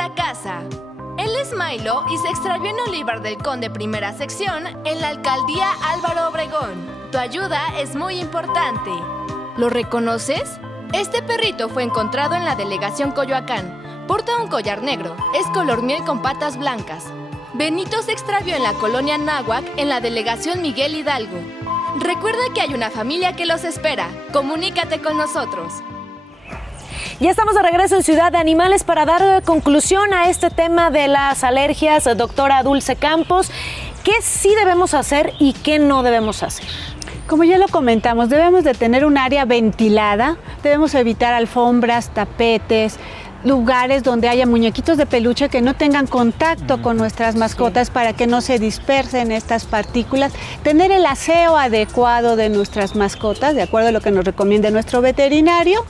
para casa. Él es Milo y se extravió en Olivar del Conde, primera sección, en la alcaldía Álvaro Obregón. Tu ayuda es muy importante. ¿Lo reconoces? Este perrito fue encontrado en la delegación Coyoacán. Porta un collar negro, es color miel con patas blancas. Benito se extravió en la colonia Náhuac, en la delegación Miguel Hidalgo. Recuerda que hay una familia que los espera. Comunícate con nosotros. Ya estamos de regreso en Ciudad de Animales para dar conclusión a este tema de las alergias. Doctora Dulce Campos, ¿qué sí debemos hacer y qué no debemos hacer? Como ya lo comentamos, debemos de tener un área ventilada, debemos evitar alfombras, tapetes, lugares donde haya muñequitos de peluche que no tengan contacto con nuestras mascotas para que no se dispersen estas partículas, tener el aseo adecuado de nuestras mascotas, de acuerdo a lo que nos recomienda nuestro veterinario,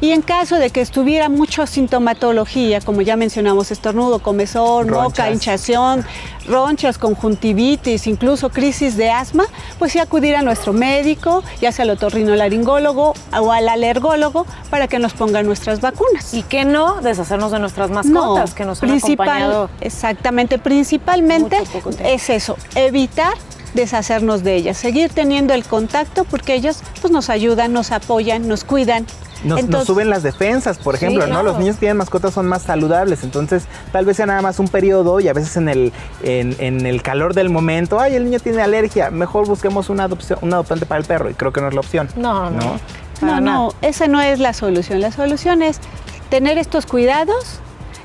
y en caso de que estuviera mucha sintomatología, como ya mencionamos, estornudo, comezón, moca, hinchazón, ronchas, conjuntivitis, incluso crisis de asma, pues sí acudir a nuestro médico, ya sea al otorrinolaringólogo o al alergólogo, para que nos pongan nuestras vacunas. ¿Y qué no? Deshacernos de nuestras mascotas que nos han acompañado. Exactamente, principalmente es eso, evitar deshacernos de ellas, seguir teniendo el contacto porque ellos pues, nos ayudan, nos apoyan, nos cuidan. Nos suben las defensas, por ejemplo, ¿no? Los niños que tienen mascotas son más saludables, entonces tal vez sea nada más un periodo y a veces en el calor del momento, ay, el niño tiene alergia, mejor busquemos un adoptante para el perro y creo que no es la opción. No, esa no es la solución. La solución es tener estos cuidados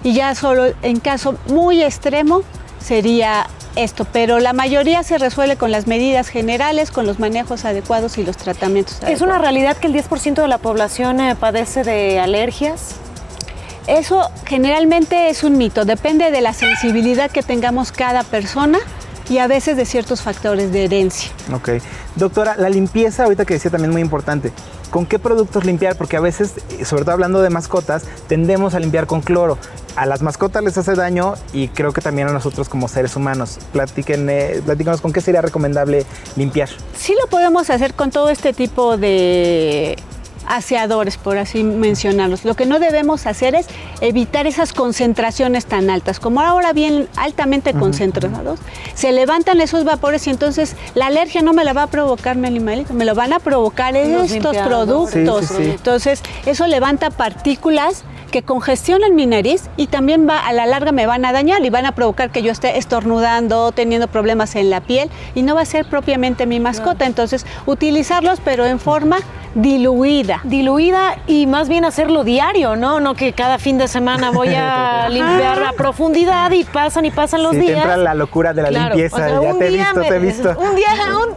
y ya solo en caso muy extremo sería esto, pero la mayoría se resuelve con las medidas generales, con los manejos adecuados y los tratamientos adecuados. ¿Es una realidad que el 10% de la población padece de alergias? Eso generalmente es un mito, depende de la sensibilidad que tengamos cada persona y a veces de ciertos factores de herencia. Ok. Doctora, la limpieza, ahorita que decía también muy importante, ¿con qué productos limpiar? Porque a veces, sobre todo hablando de mascotas, tendemos a limpiar con cloro. A las mascotas les hace daño y creo que también a nosotros como seres humanos. Platícanos con qué sería recomendable limpiar. Sí lo podemos hacer con todo este tipo de aseadores, por así mencionarlos. Lo que no debemos hacer es evitar esas concentraciones tan altas. Como ahora bien altamente concentrados, se levantan esos vapores y entonces la alergia no me la va a provocar mi animalito, me lo van a provocar estos productos. Sí. Entonces, eso levanta partículas que congestionan mi nariz y también a la larga me van a dañar y van a provocar que yo esté estornudando, teniendo problemas en la piel y no va a ser propiamente mi mascota. Entonces, utilizarlos pero en forma diluida. Diluida y más bien hacerlo diario, ¿no? No que cada fin de semana voy a limpiar a profundidad y pasan los días. Te entra la locura de la limpieza, o sea, ya te he visto. Un día,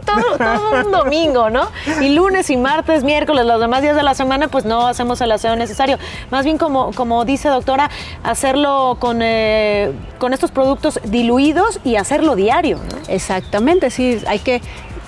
todo un domingo, ¿no? Y lunes y martes, miércoles, los demás días de la semana, pues no hacemos el aseo necesario. Más bien como dice doctora, hacerlo con estos productos diluidos y hacerlo diario, ¿no? Exactamente, sí, hay que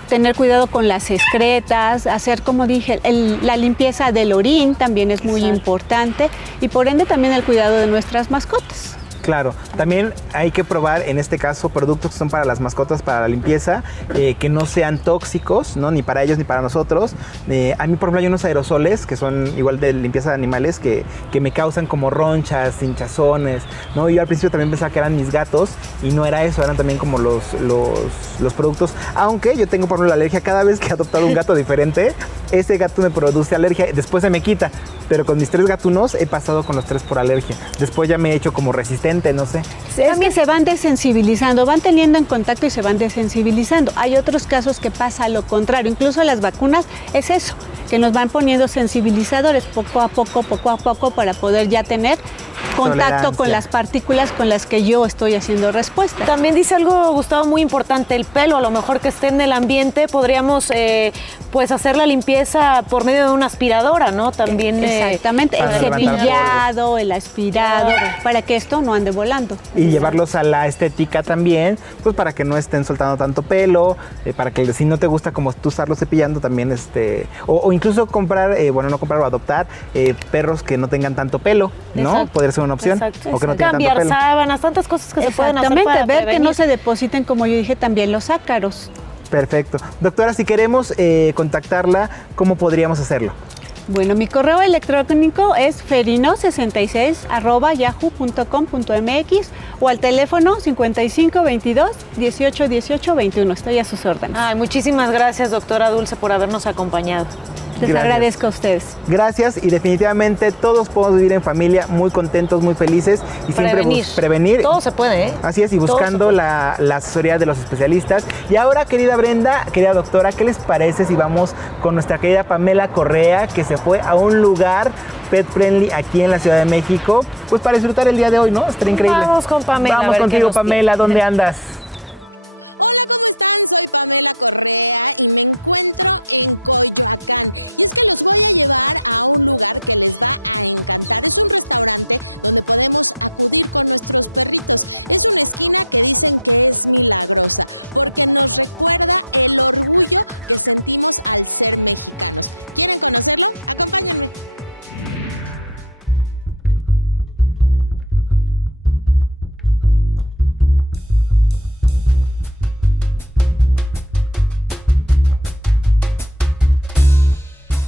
tener cuidado con las excretas, hacer, como dije, la limpieza del orín también es muy importante y por ende también el cuidado de nuestras mascotas. Claro, también hay que probar en este caso productos que son para las mascotas, para la limpieza, que no sean tóxicos, ¿no? Ni para ellos ni para nosotros. A mí, por ejemplo, hay unos aerosoles que son igual de limpieza de animales que me causan como ronchas, hinchazones, ¿no? Yo al principio también pensaba que eran mis gatos y no era eso, eran también como los productos. Aunque yo tengo, por ejemplo, la alergia cada vez que he adoptado un gato diferente, ese gato me produce alergia, después se me quita. Pero con mis 3 gatunos he pasado con los 3 por alergia. Después ya me he hecho como resistente, no sé. Es que se van desensibilizando, van teniendo en contacto y se van desensibilizando. Hay otros casos que pasa lo contrario. Incluso las vacunas es eso, que nos van poniendo sensibilizadores poco a poco para poder ya tener contacto con las partículas con las que yo estoy haciendo respuesta. También dice algo, Gustavo, muy importante, el pelo, a lo mejor que esté en el ambiente, podríamos pues hacer la limpieza por medio de una aspiradora, ¿no? También exactamente, el cepillado, el aspirado, para que esto no ande volando. Y llevarlos a la estética también, pues para que no estén soltando tanto pelo, para que si no te gusta como tú estarlo cepillando también, o incluso comprar, no comprar o adoptar perros que no tengan tanto pelo, ¿no? Exacto. Podría ser una opción. Exacto. O que no tengan tanto cambiar pelo. sábanas, tantas cosas que se pueden hacer para ver prevenir. que no se depositen, como yo dije, también los ácaros. Perfecto. Doctora, si queremos contactarla, ¿cómo podríamos hacerlo? Bueno, mi correo electrónico es ferino66@yahoo.com.mx o al teléfono 5522 18 18 21. Estoy a sus órdenes. Ay, muchísimas gracias, doctora Dulce, por habernos acompañado. Les Gracias. agradezco a ustedes. Gracias, y definitivamente todos podemos vivir en familia muy contentos, muy felices y siempre prevenir. Todo se puede, ¿eh? Así es, y buscando la asesoría de los especialistas. Y ahora, querida Brenda, querida doctora, ¿qué les parece si vamos con nuestra querida Pamela Correa, que se fue a un lugar pet friendly aquí en la Ciudad de México, pues para disfrutar el día de hoy, ¿no? Estará increíble. Vamos con Pamela. Vamos contigo, Pamela, ¿dónde andas? Hola, ¿cómo están? Soy Pamela Correa y me encuentro en Coyoacán. Y es que los voy a llevar a un lugar que les va a encantar. Es un restaurante donde podemos acudir con nuestros perritos. Es una esquina que dicen que es milagrosa porque nos recuerda el orgullo que sentimos al ser mexicanos. ¿Quieren conocerlo? Acompáñenme.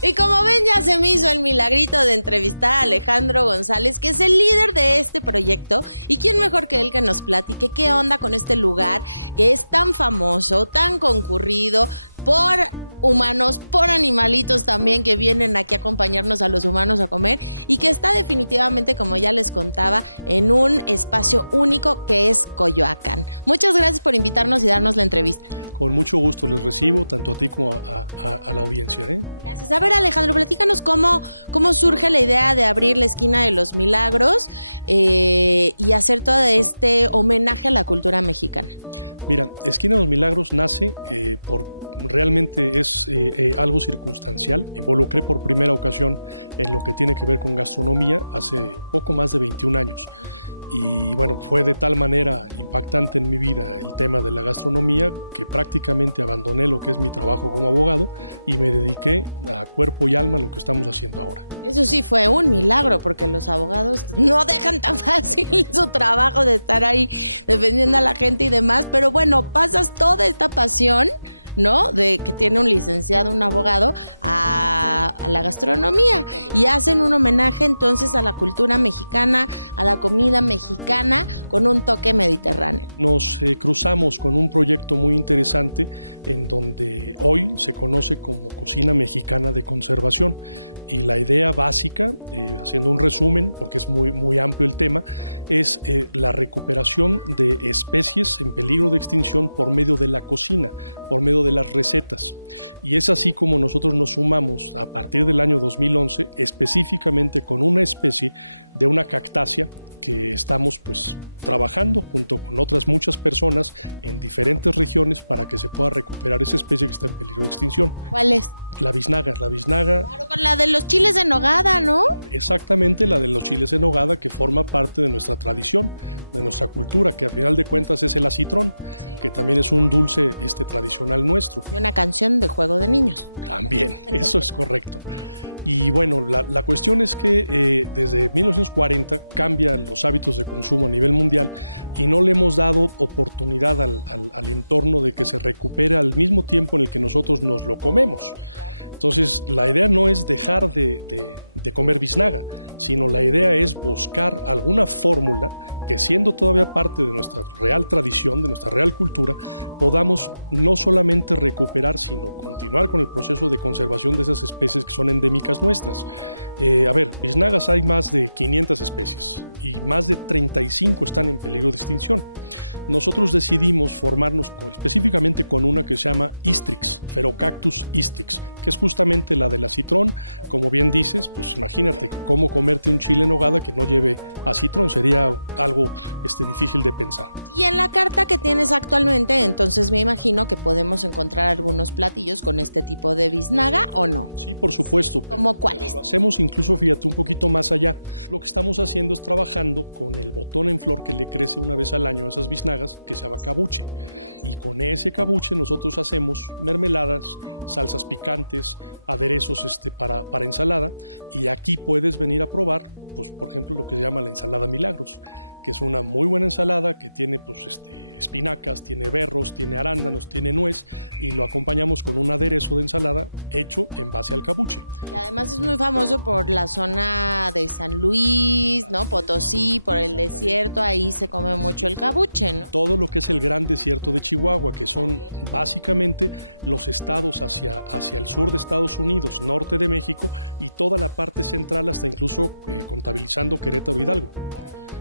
Y como ven, ya se me hizo el milagrito de entrevistar a Alejandro González, que es el líder de este proyecto. Y quién mejor que él que nos platique qué onda con este lugar que es tan famoso, tan concurrido por humanos, por animalitos también que vienen aquí a acompañarnos a los humanos a comer, y que está definitivamente, como ya les contaba, en un espacio único que es Coyoacán. Muchas gracias por invitarnos y darnos la entrevista. Con mucho gusto les recibo, tanto a ti como a la audiencia, ¿eh? Gracias. A ver, Alejandro, platícanos cómo surge la idea de abrir la esquina de los milagros y hacer todo este homenaje a la cultura mexicana. Mira, Esquina de los Milagros nace realmente es algo circunstancial. Me involucré por primera ocasión en lo que tiene que ver con gastronomía hace poco más de 21 años. Y bueno, fue de tal manera impactante en mi vida el tema de la gastronomía que prácticamente abandoné lo que es mi trabajo como abogado y me dediqué a cuerpo y alma a lo que estamos haciendo ahora. Eso sí fue un milagro, porque los abogados no dejan tan fácil su trabajo de estar ahí defendiendo a la gente y demás, pero bueno, pasas toda esta pasión, ¿no? De que tiene un licenciado, un abogado, a la gastronomía, y hacen un homenaje entonces a la cultura mexicana, a la comida mexicana con un toque mediterráneo. Nos cruzamos con un proyecto muy interesante en donde hoy se conoce como Cocina Mexicana de Conservación, y la idea básica, haciendo un resumen porque es muy, muy amplio el tema, es la recuperación de especies en peligro de extinción por medio de la cocina, por medio de las recetas. Y es así como nosotros nos sumamos a partir del año 2011 específicamente con una especie de una cactácea que estamos pues trabajando junto con otras muchas personas en diferentes regiones para que se pueda recuperar esa especie que está en peligro de extinción. ¿Cuál es? La biznaga. Claro, con la de los chiles en nogada, ¿no? Exactamente, la de los chiles en nogada, que forma parte de nuestra tradición, de nuestra cultura, que a final de cuentas es el acitrón, que también es un dulce tradicional nuestro. Y una canción de juego de niños. También, eso es correcto. Y bueno, la cuestión es que desde 1940 cambian los hábitos de consumo a nivel mundial y no le hemos dado oportunidad al entorno de que se recupere al mismo tiempo en el que nosotros nos lo comemos. Entonces, la idea no es dejar de comer biznaga, sino la idea es buscar alguna fórmula que, siendo todavía parte de nuestra real tradición, de nuestra real cultura, podamos no solamente recuperar, sino continuar con el proceso de conservación de esas especies que son endémicas nuestras. Biznagas hay más de 500 especies y más de 35 están en peligro de extinción. Nosotros decidimos formarnos específicamente con una que se llama Istrix, Pherocactus istrix, que es justamente la del acitrón. Como bien dices, pues imagínate cómo comerte un chile en nogada que no lleve acitrón, sería algo difícil de pensar. Y en la carta que tienes actualmente, entonces me imagino que podemos encontrar algunos platillos con este tipo de biznaga, ¿o no? Sí, por supuesto. ¿Cómo cuáles? Lo hacemos incluso, fíjate, un poquito más allá. Lo que estamos haciendo es trabajando con el botón en flor que le crece una vez al año a esas biznagas, que se llama cabuche. Y con ese cabuche nosotros hacemos mermeladas, salsas picantes, aderezos para ensalada. Y aquí puedes venir a probar, pues, por ejemplo, lo que se llama la ensalada Milagros, que es una muy buena ensalada que tiene pues, espinacas, tiene berros, tiene arándanos, tiene nuez, y lo acompañamos con un aderezo de ensalada hecho en base al cabuche. Y además es muy famoso por la zona de San Luis, ¿no? Potosí, por el desierto, ahí se come mucho el cabuche, ¿no? Todo lo que es el gran desierto de Chihuahua, que son básicamente los estados hacia el sur de Estados Unidos, norte de México, y toda la parte central hasta incluso contabilizando Querétaro, Hidalgo.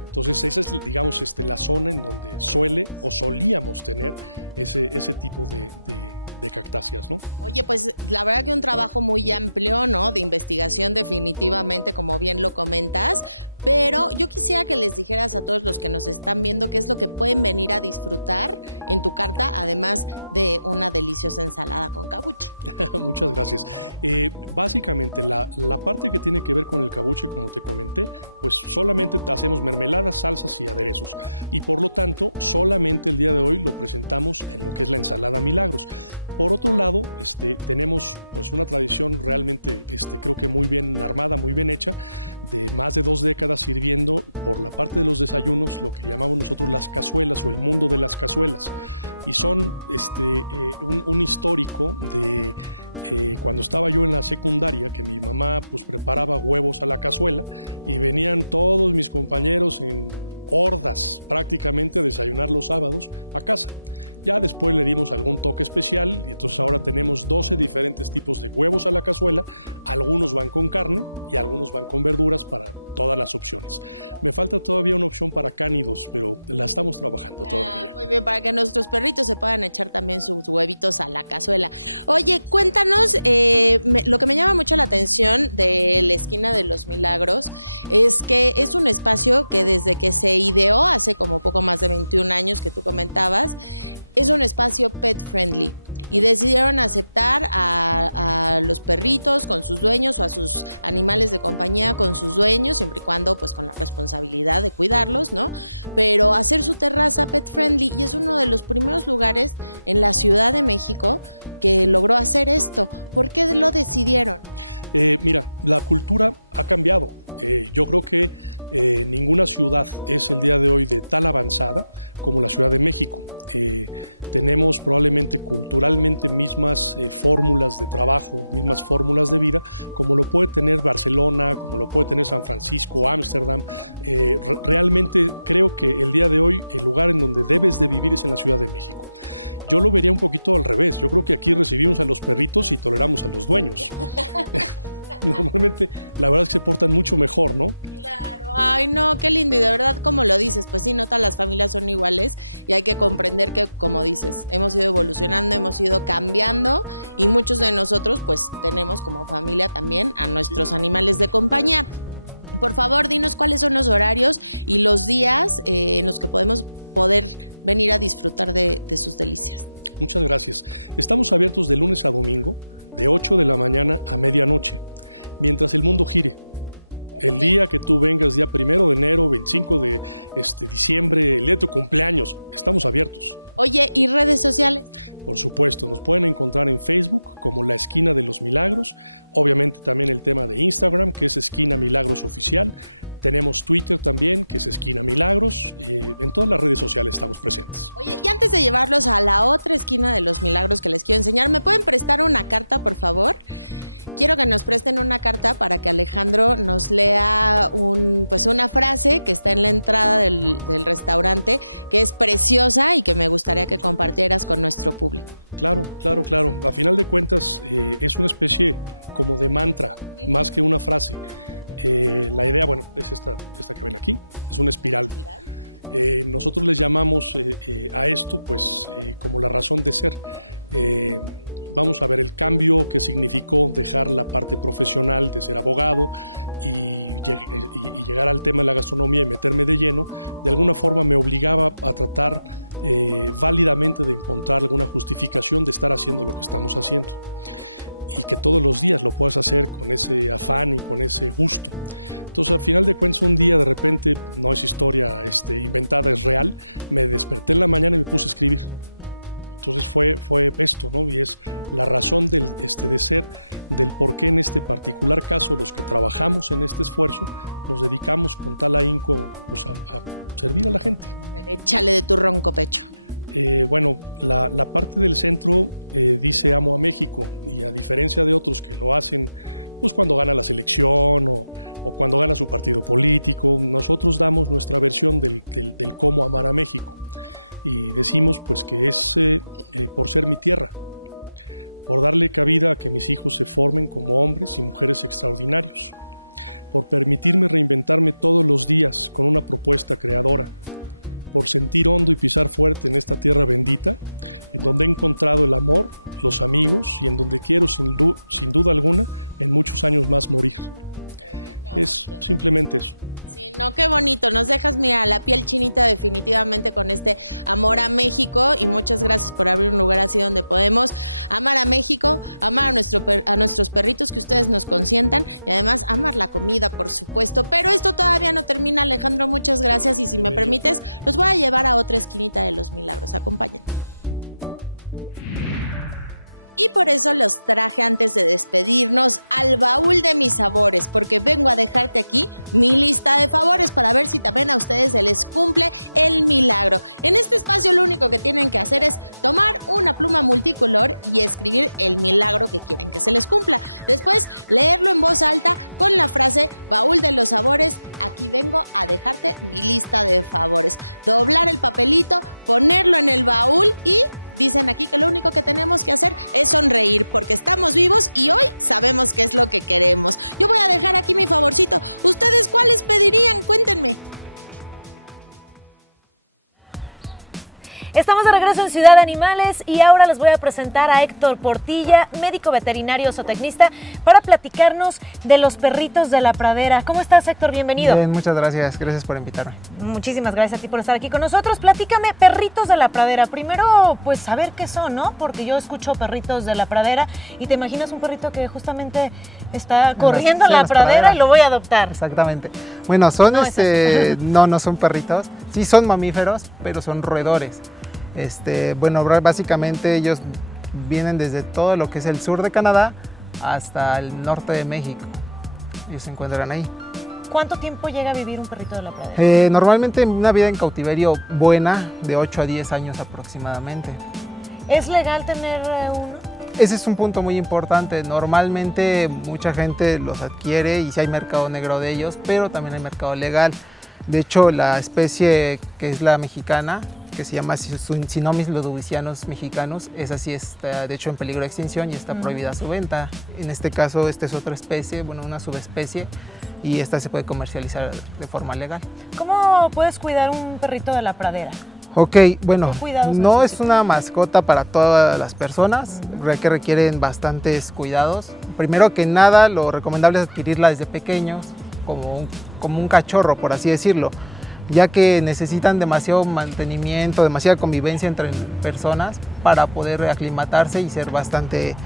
Entonces esa es, digamos, la zona en donde suele o solíamos tener ese tipo de cactáceas, ¿no? Oye, pues la verdad que un trabajo muy amplio, ¿no? De investigación definitivamente, como bien lo comentas, pero yo quisiera que les dijeras a todos los que nos están viendo qué es lo que pueden venir a disfrutar en tu carta, además de una deliciosa ensalada con cabuche. Muchas gracias. Básicamente la parte que tiene que ver con el cabuche, como te comenté, pues solamente hacemos mermeladas, salsas y aderezos, y por lo tanto solamente el día de hoy lo presentamos en lo que es la ensalada Milagros. Por otro lado, tenemos pues una tradición realmente creo que muy bien armada, muy bien hecha, de más de 2 décadas sirviendo por la parte de los desayunos lo que llamamos nosotros las cazuelas o el mundo de las cazuelas, y son un histórico de cuando estaba yo en la secundaria, que mi mamá pues preparaba huevos a la cazuela y venían todos mis compañeros en hordas prácticamente a desayunar los sábados a casa. Ya después le dimos algún toque especial y entonces ahora tenemos 12 diferentes tipos de huevos a la cazuela. Algunos van con carne y algunos van con verduras para todas las opciones. Me falta todavía una opción para cánidos, pero la estamos trabajando todavía. Muy bien, para que nuestros perritos se puedan echar también sus huevitos a la cazuela. Oye, cuéntanos, lo que me llama mucho la atención de la esquina de los Milagros es que es un espacio que desde que se ideó hace como poco más de 21 años que tú comentabas, es un espacio pet friendly y decidieron aceptar a los perritos con sus dueños o a sus animales de compañía con sus dueños, siempre y cuando pues con la responsabilidad de cuidarlos, ¿no? Pero hacer su terraza pet friendly, y es uno de los primeros lugares en la Ciudad de México que logró hacer esto. ¿Por qué lo decidieron? Mira, la cultura ha cambiado. Yo creo que ninguna ciudad es el día de hoy de tal avanzada como la Ciudad de México. Tenemos probablemente culturalmente mismas fórmulas de trabajo, mismas fórmulas de vida, como lo puede tener Barcelona, como lo puede tener San Francisco, Ámsterdam. Realmente creo que el día de hoy el lugar en donde debes de vivir es en la Ciudad de México. Yo lo vería un poquito al revés. Yo creo que aquí recibimos a los perritos y toleramos a los dueños. Normalmente la verdad es que se portan mucho mejor, ¿no? Claro, ay no, qué lindo, y de verdad como lo dices, pues sí, no todas las familias son iguales y hay que comprender que, como dices, hemos ido evolucionando, hemos ido cambiando, y muchos de nosotros pues tenemos como familia también a nuestros animales de compañía. Por favor, dinos cuáles son los horarios y los días en los que podemos venir a disfrutar de sus delicias. Muchas gracias. Estamos abiertos de lunes a domingo, de 8 de la mañana a medianoche, mientras el mundo gire. El día que tú vengas, día 1 de enero, 25 de diciembre, el día de tu cumpleaños, estamos abiertos. Oye, ¿y redes sociales? Por supuesto, nos pueden encontrar en Facebook como La Esquina de los Milagros. Obviamente también el tema de Instagram, que es Esquina Milagros Oficial. Tenemos Twitter también, que es Esquina Milagros. En todas las redes sociales estamos presentes. Oye, y antes de llevarlos a la otra esquina de los Milagros que les quiero enseñar, ¿me pueden prestar una carta, por favor? Quiero que nos presten una carta para que Alejandro nos lea una frase que está en la entrada del restaurante, que es preciosa y que me gustaría que compartieras con nuestro público. Claro. A final de cuentas es una especie como de mantra, más que una frase. La idea, bueno, es esta que ven aquí, es una espiral. Nosotros les llamamos a esto pues como la razón de ser. Vamos a ver el cambio que significó dejar la parte profesional de ser abogado y llegar al tema de la gastronomía y meterme de lleno. De alguna forma me obligaba a tratar válidamente de encontrar alguna justificación de estar haciendo lo que estamos haciendo, y que todos los días lo puedas hacer con ese afán y con ese gusto. Entonces, al final de cuentas, un día de repente, no es historia inventada, es real, me desperté en la mañana y me puse a escribir. Entonces fue esto, ¿no? Y es la razón de ser, del por qué en este particular caso los que trabajamos en este esfuerzo nos dedicamos con tal ahínco pues, a servir a la gente. Échale de tu ronco pecho. Bueno, la parte del centro dice amo a México, y a diferencia de otros que lo hacen pues cuando gana la selección o cuando gana su partido político, nosotros damos nuestra versión del cómo amar a México, y decimos pues que es por ser mi tierra, por darle cabida a que mis hijos se formen como hombres y mujeres extraordinarios, por permitirme reinventarme todos los días con una propuesta creadora, por sentir hondo y pisar fuerte en esta tierra bendita, en donde he encontrado el amor, los amigos, y en donde quiero sin duda alguna en muchos años más morir. Es simplemente eso. Sí, no, qué bonito, nos dejas, mira, la piel chinita definitivamente con este amor a México, y muchas gracias por abrir un lugar así donde podemos amar a México, amar a nuestros perritos, que ustedes nos consientan, y además amar la comida, por supuesto. Pero esto todavía no termina, Alejandro, muchas gracias, y si me permites, los voy a llevar a otra esquinita de los milagros. Acompáñenme. Y por eso los traje antes de despedirnos al baúl de mis sabores, porque vengo a dejarte aquí mi lista de favores para ver si también a ustedes se les cumple el milagro. En este espacio lo único que tienen que hacer es tomar una pluma multicolor y escribir el milagro que quieren que se les cumpla. Después leerlo en voz alta con la frase baúl de los sabores, aquí vengo a dejarte mi lista de favores. Doblar el papelito, ponerlo en el baúl y... dicen aquí que lo único que tenemos que hacer es sonreír, porque estamos vivos y hoy sabemos qué es lo que queremos. Yo voy a dejar aquí mi favorcito. ¿Ustedes cuáles pedirían? Cuéntenme. Estamos de regreso en Ciudad de Animales y ahora les voy a presentar a Héctor Portilla, médico veterinario zootecnista, para platicarnos de los perritos de la pradera. ¿Cómo estás, Héctor? Bienvenido. Bien, muchas gracias. Gracias por invitarme. Muchísimas gracias a ti por estar aquí con nosotros. Platícame, perritos de la pradera. Primero, pues saber qué son, ¿no? Porque yo escucho perritos de la pradera y te imaginas un perrito que justamente está corriendo en la pradera y lo voy a adoptar. Exactamente. Bueno, son no son perritos. Sí son mamíferos, pero son roedores. Bueno, básicamente ellos vienen desde todo lo que es el sur de Canadá hasta el norte de México. Ellos se encuentran ahí. ¿Cuánto tiempo llega a vivir un perrito de la pradera? Normalmente una vida en cautiverio buena, de 8 a 10 años aproximadamente. ¿Es legal tener uno? Ese es un punto muy importante. Normalmente mucha gente los adquiere y sí hay mercado negro de ellos, pero también hay mercado legal. De hecho, la especie que es la mexicana, que se llama Cynomys ludovicianus mexicanus, esa sí está de hecho en peligro de extinción y está prohibida su venta. En este caso, esta es otra especie, bueno, una subespecie, y esta se puede comercializar de forma legal. ¿Cómo puedes cuidar un perrito de la pradera? Ok, bueno, no es una mascota para todas las personas, que requieren bastantes cuidados. Primero que nada, lo recomendable es adquirirla desde pequeños, como un cachorro, por así decirlo, ya que necesitan demasiado mantenimiento, demasiada convivencia entre personas para poder aclimatarse y ser bastante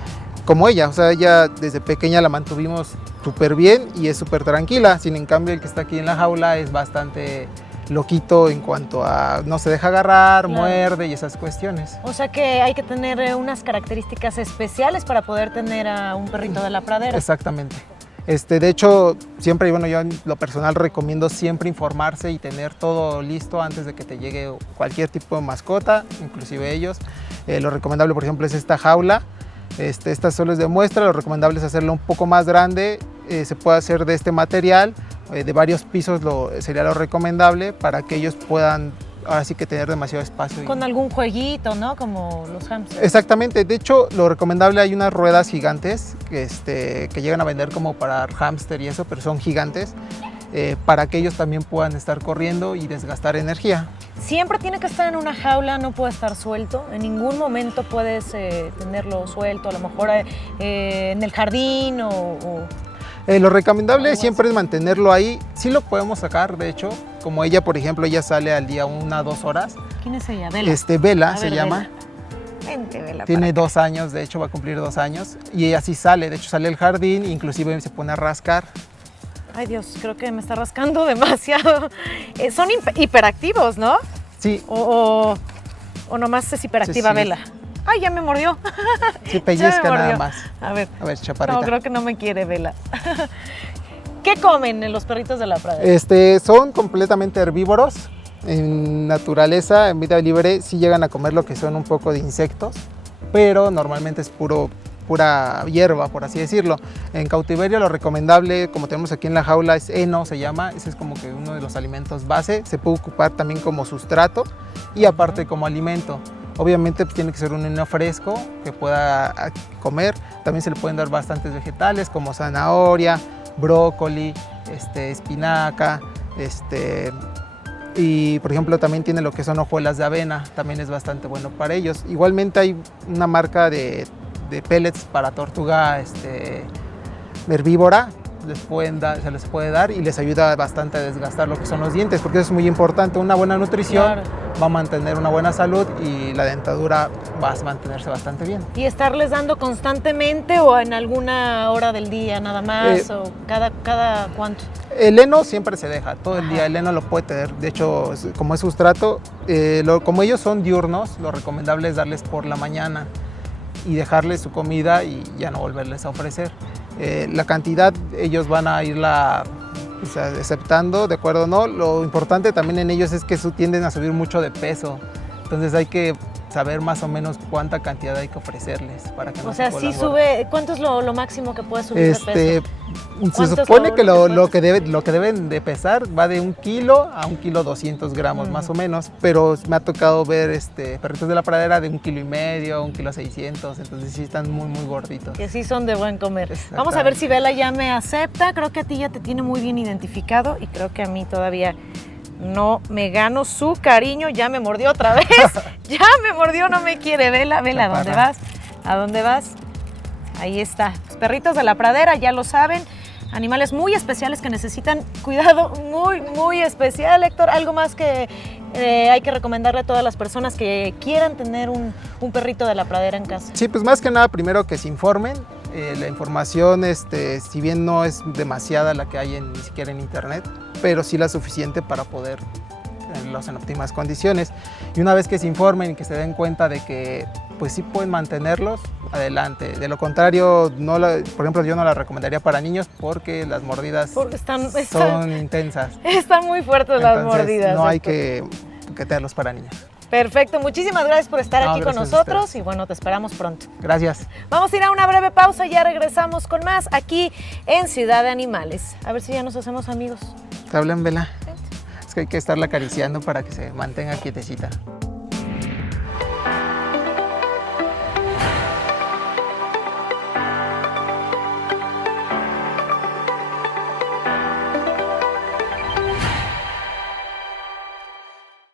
como ella. O sea, ella desde pequeña la mantuvimos súper bien y es súper tranquila. Sin en cambio, el que está aquí en la jaula es bastante loquito en cuanto a no se deja agarrar, claro, muerde y esas cuestiones. O sea que hay que tener unas características especiales para poder tener a un perrito de la pradera. Exactamente. De hecho, siempre, bueno, yo en lo personal recomiendo siempre informarse y tener todo listo antes de que te llegue cualquier tipo de mascota, inclusive ellos. Lo recomendable, por ejemplo, es esta jaula. Esta solo es de muestra, lo recomendable es hacerlo un poco más grande. Se puede hacer de este material, de varios pisos sería lo recomendable para que ellos puedan ahora sí que tener demasiado espacio. Con algún jueguito, ¿no? Como los hamsters. Exactamente. De hecho, lo recomendable, hay unas ruedas gigantes que llegan a vender como para hámster y eso, pero son gigantes, para que ellos también puedan estar corriendo y desgastar energía. Siempre tiene que estar en una jaula, no puede estar suelto. En ningún momento puedes tenerlo suelto, a lo mejor en el jardín Lo recomendable siempre es mantenerlo ahí. Sí lo podemos sacar, de hecho, como ella, por ejemplo, ella sale al día 1 a 2 horas. ¿Quién es ella? Vela. Vela se llama. Vente, Vela. Tiene 2 años, de hecho va a cumplir 2 años. Y ella sí sale, de hecho sale al jardín, inclusive se pone a rascar. Ay Dios, creo que me está rascando demasiado. Son hiperactivos, ¿no? Sí. O nomás es hiperactiva Vela. ¡Ay, ya me mordió! Sí, pellizca Ya me nada mordió. más. A ver, Chaparrita. no, creo que no me quiere, Vela. ¿Qué comen en los perritos de la pradera? Son completamente herbívoros. En naturaleza, en vida libre, sí llegan a comer lo que son un poco de insectos, pero normalmente es pura hierba, por así decirlo. En cautiverio lo recomendable, como tenemos aquí en la jaula, es heno, se llama. Ese es como que uno de los alimentos base. Se puede ocupar también como sustrato y aparte como alimento. Obviamente pues, tiene que ser un heno fresco que pueda comer. También se le pueden dar bastantes vegetales como zanahoria, brócoli, espinaca, y por ejemplo también tiene lo que son hojuelas de avena, también es bastante bueno para ellos. Igualmente hay una marca de pellets para tortuga herbívora, se les puede dar y les ayuda bastante a desgastar lo que son los dientes, porque eso es muy importante. Una buena nutrición Claro. va a mantener una buena salud y la dentadura va a mantenerse bastante bien. ¿Y estarles dando constantemente o en alguna hora del día nada más? ¿O cada cuánto? El heno siempre se deja, todo el día el heno lo puede tener, de hecho como es sustrato, como ellos son diurnos, lo recomendable es darles por la mañana y dejarles su comida y ya no volverles a ofrecer. La cantidad ellos van a irla aceptando, ¿de acuerdo? ¿No? Lo importante también en ellos es que tienden a subir mucho de peso, entonces hay que saber más o menos cuánta cantidad hay que ofrecerles para que no O sea, se sí vuelvan sube, ¿cuánto es lo máximo que puede subir de peso? Se ¿Cuánto es supone que lo que lo que deben de pesar va de 1 kilo a 1 kilo 200 gramos más o menos, pero me ha tocado ver perritos de la pradera de 1,5 kilos, 1 kilo 600, entonces sí están muy muy gorditos. Que sí son de buen comer. Vamos a ver si Vela ya me acepta. Creo que a ti ya te tiene muy bien identificado y creo que a mí todavía no me gano su cariño. Ya me mordió otra vez. Ya me mordió, no me quiere. Vela, Vela, ¿a dónde vas? ¿A dónde vas? Ahí está. Los perritos de la pradera, ya lo saben. Animales muy especiales que necesitan cuidado muy, muy especial. Héctor, ¿algo más que hay que recomendarle a todas las personas que quieran tener un perrito de la pradera en casa? Sí, pues más que nada, primero que se informen. La información, si bien no es demasiada la que hay ni siquiera en internet, pero sí la suficiente para poder tenerlos en óptimas condiciones. Y una vez que se informen y que se den cuenta de que pues sí pueden mantenerlos, adelante. De lo contrario, por ejemplo, yo no la recomendaría para niños porque las mordidas son intensas. Están muy fuertes las mordidas. No hay que tenerlos para niños. Perfecto, muchísimas gracias por estar aquí con gracias a nosotros ustedes. y bueno, te esperamos pronto. Gracias. Vamos a ir a una breve pausa y ya regresamos con más aquí en Ciudad de Animales. A ver si ya nos hacemos amigos. ¿Te hablan, Vela? Es que hay que estarla acariciando para que se mantenga quietecita.